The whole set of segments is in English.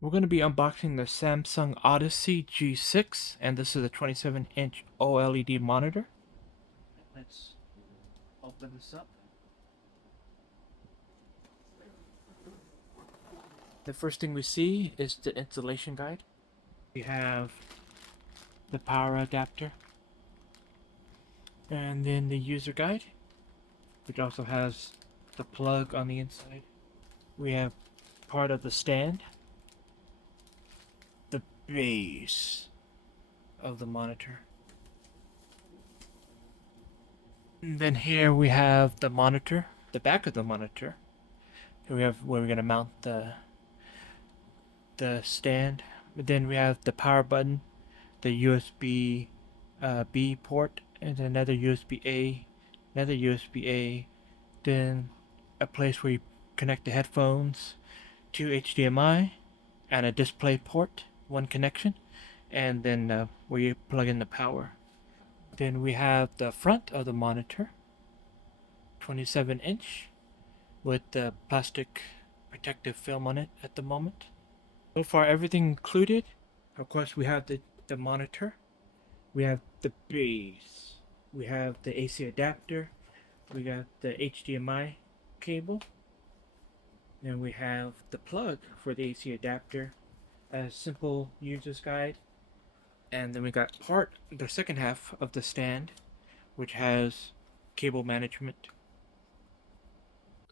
We're going to be unboxing the Samsung Odyssey G6, and this is a 27-inch OLED monitor. Let's open this up. The first thing we see is the installation guide. We have the power adapter, and then the user guide, which also has the plug on the inside. We have part of the stand, the base of the monitor. And then here we have the monitor, the back of the monitor. Here we have where we're going to mount the stand. But then we have the power button, the USB B port, and another USB A, another USB A, then a place where you connect the headphones, two HDMI, and a display port, one connection, and then where you plug in the power. Then we have the front of the monitor, 27-inch, with the plastic protective film on it at the moment. So far, everything included. Of course, we have the monitor, we have the base, we have the AC adapter, we got the HDMI cable, and we have the plug for the AC adapter, a simple user's guide, and then we got the second half of the stand, which has cable management.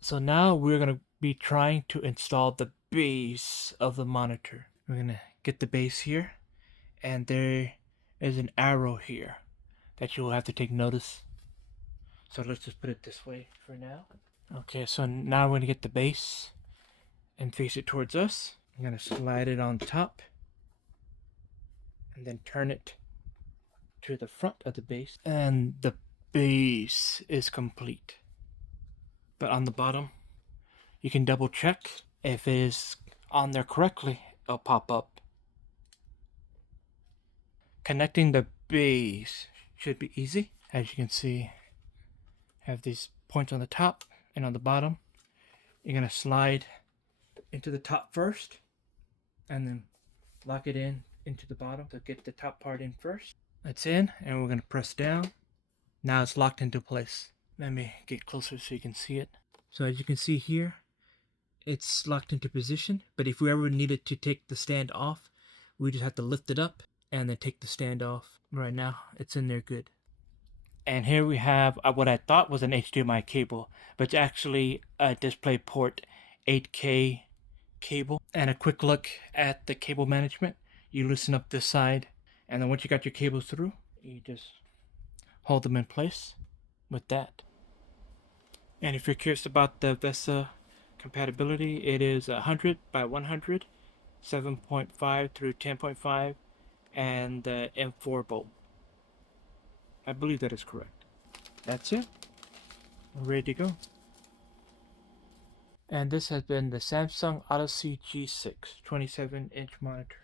So now we're going to be trying to install the base of the monitor. We're going to get the base here, and there is an arrow here that you'll have to take notice. So let's just put it this way for now. Okay, so now we're going to get the base and face it towards us. I'm going to slide it on top and then turn it to the front of the base, and the base is complete. But on the bottom, you can double check if it is on there correctly. It'll pop up. Connecting the base should be easy. As you can see, I have these points on the top and on the bottom. You're going to slide into the top first and then lock it in into the bottom. So get the top part in first. That's in, and we're going to press down. Now it's locked into place. Let me get closer so you can see it. So as you can see here, it's locked into position, but if we ever needed to take the stand off, we just have to lift it up and then take the stand off. Right now, it's in there good. And here we have what I thought was an HDMI cable, but it's actually a DisplayPort 8K cable. And a quick look at the cable management. You loosen up this side, and then once you got your cables through, you just hold them in place with that. And if you're curious about the VESA compatibility, it is 100 by 100, 7.5 through 10.5, and the M4 bolt. I believe that is correct. That's it. We're ready to go. And this has been the Samsung Odyssey G6 27-inch monitor.